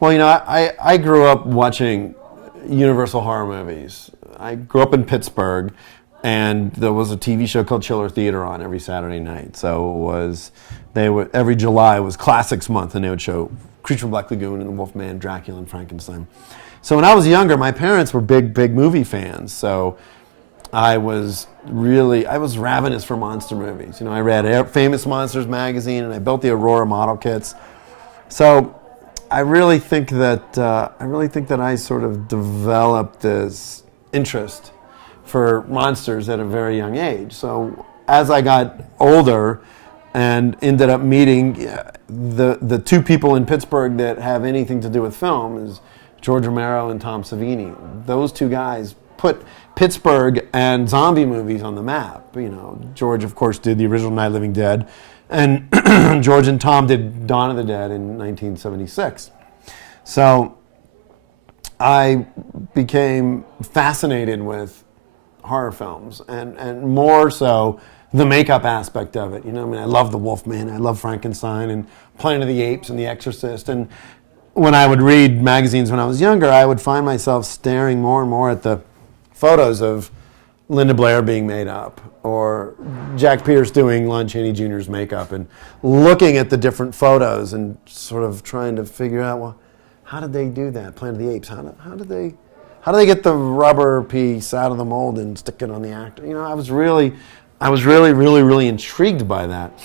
Well, I grew up watching Universal horror movies. I grew up in Pittsburgh, and there was a TV show called Chiller Theater on every Saturday night. So every July was Classics Month, and they would show Creature from Black Lagoon and the Wolfman, Dracula, and Frankenstein. So when I was younger, my parents were big movie fans. So I was ravenous for monster movies. I read Famous Monsters magazine, and I built the Aurora model kits. So I really think that I sort of developed this interest for monsters at a very young age. So as I got older and ended up meeting the two people in Pittsburgh that have anything to do with film is George Romero and Tom Savini. Those two guys put Pittsburgh and zombie movies on the map. George, of course, did the original Night of the Living Dead, and George and Tom did Dawn of the Dead in 1976. So I became fascinated with horror films, and more so the makeup aspect of it. I love The Wolfman, I love Frankenstein, and Planet of the Apes, and The Exorcist. And when I would read magazines when I was younger, I would find myself staring more and more at the photos of Linda Blair being made up, or Jack Pierce doing Lon Chaney Jr.'s makeup, and looking at the different photos and sort of trying to figure out, well, how did they do that? Planet of the Apes. How did they get the rubber piece out of the mold and stick it on the actor? I was really intrigued by that.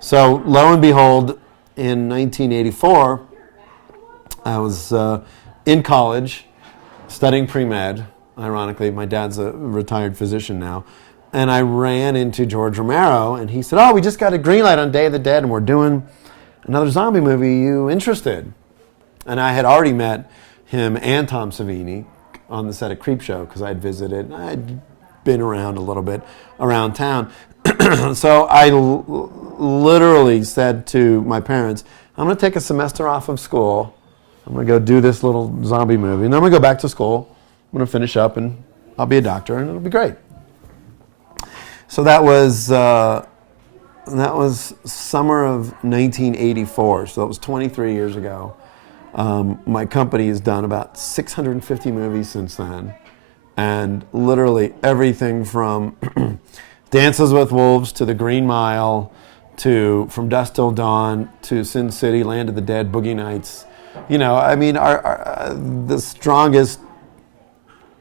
So lo and behold, in 1984, I was in college studying pre-med. Ironically, my dad's a retired physician now. And I ran into George Romero, and he said, "Oh, we just got a green light on Day of the Dead, and we're doing another zombie movie. You interested?" And I had already met him and Tom Savini on the set of Creepshow because I'd visited. I'd been around a little bit around town. So I literally said to my parents, "I'm going to take a semester off of school. I'm going to go do this little zombie movie, and then I'm going to go back to school. I'm going to finish up, and I'll be a doctor, and it'll be great." So that was summer of 1984. So that was 23 years ago. My company has done about 650 movies since then, and literally everything from Dances with Wolves to The Green Mile to From Dusk Till Dawn to Sin City, Land of the Dead, Boogie Nights. The strongest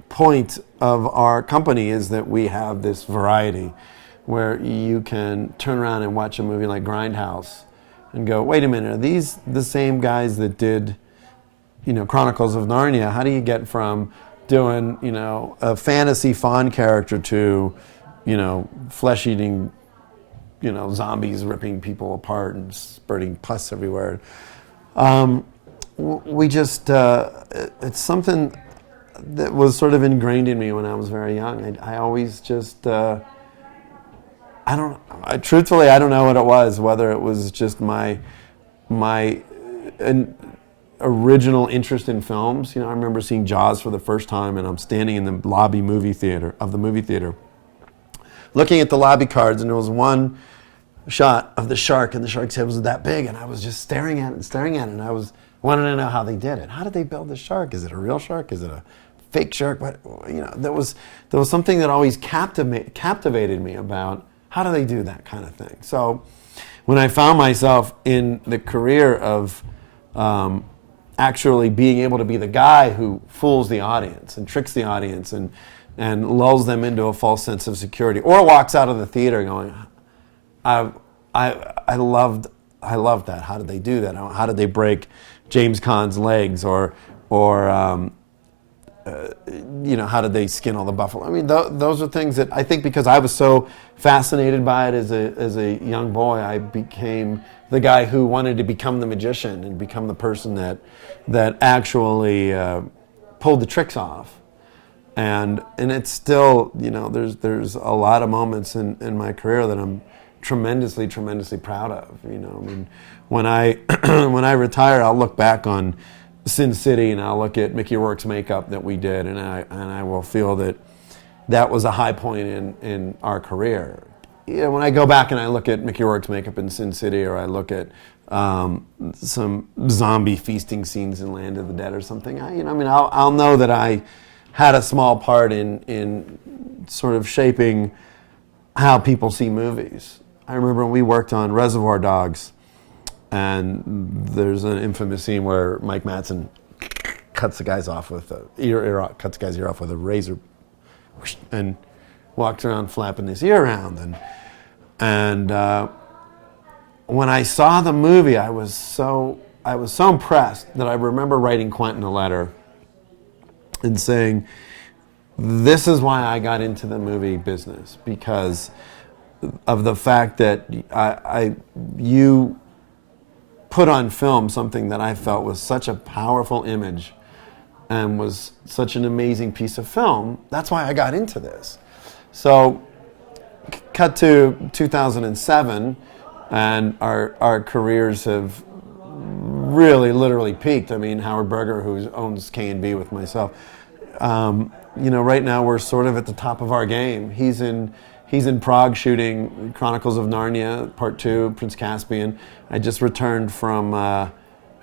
point of our company is that we have this variety where you can turn around and watch a movie like Grindhouse and go, wait a minute, are these the same guys that did, Chronicles of Narnia? How do you get from doing, a fantasy fawn character to, flesh-eating, zombies ripping people apart and spurting pus everywhere? It's something that was sort of ingrained in me when I was very young. I always just, truthfully, I don't know what it was, whether it was just my original interest in films. I remember seeing Jaws for the first time, and I'm standing in the lobby of the movie theater, looking at the lobby cards, and there was one shot of the shark, and the shark's head was that big, and I was just staring at it, and I wanted to know how they did it. How did they build the shark? Is it a real shark? Is it a fake shark? There was something that always captivated me about how do they do that kind of thing. So when I found myself in the career of actually being able to be the guy who fools the audience and tricks the audience and lulls them into a false sense of security, or walks out of the theater going, I loved that. How did they do that? How did they break James Caan's legs, or how did they skin all the buffalo? Those are things that I think, because I was so fascinated by it as a young boy, I became the guy who wanted to become the magician and become the person that actually pulled the tricks off. And it's still, there's a lot of moments in my career that I'm tremendously proud of. When I when I retire, I'll look back on Sin City and I'll look at Mickey Rourke's makeup that we did, and I will feel that was a high point in our career. When I go back and I look at Mickey Rourke's makeup in Sin City, or I look at some zombie feasting scenes in Land of the Dead or something. I'll know that I had a small part in sort of shaping how people see movies. I remember when we worked on Reservoir Dogs, and there's an infamous scene where Mike Madsen cuts the guy's off with cuts the guy's ear off with a razor, and walks around flapping his ear around. And when I saw the movie, I was so impressed that I remember writing Quentin a letter and saying, "This is why I got into the movie business, because of the fact that you put on film something that I felt was such a powerful image and was such an amazing piece of film. That's why I got into this." So, cut to 2007, and our careers have really, literally peaked. I mean, Howard Berger, who owns K&B with myself, right now we're sort of at the top of our game. He's in Prague shooting Chronicles of Narnia Part 2, Prince Caspian. I just returned from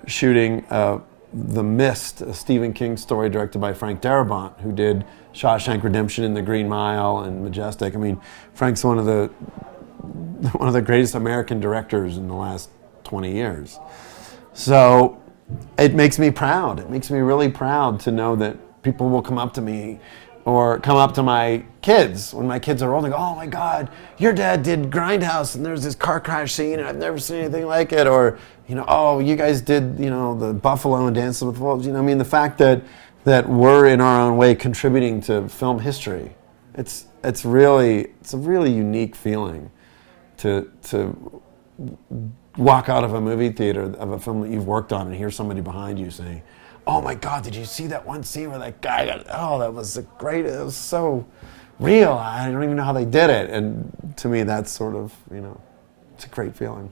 shooting The Mist, a Stephen King story directed by Frank Darabont, who did Shawshank Redemption and The Green Mile and Majestic. I mean, Frank's one of the greatest American directors in the last 20 years. So it makes me proud. It makes me really proud to know that people will come up to me or come up to my kids when my kids are old and go, "Oh my God, your dad did Grindhouse and there's this car crash scene and I've never seen anything like it." Or, "Oh, you guys did, the Buffalo and Dances with Wolves." The fact that we're in our own way contributing to film history, it's a really unique feeling to walk out of a movie theater of a film that you've worked on and hear somebody behind you saying, "Oh my God, did you see that one scene where that guy that was great, it was so real, I don't even know how they did it." And to me, that's sort of, it's a great feeling.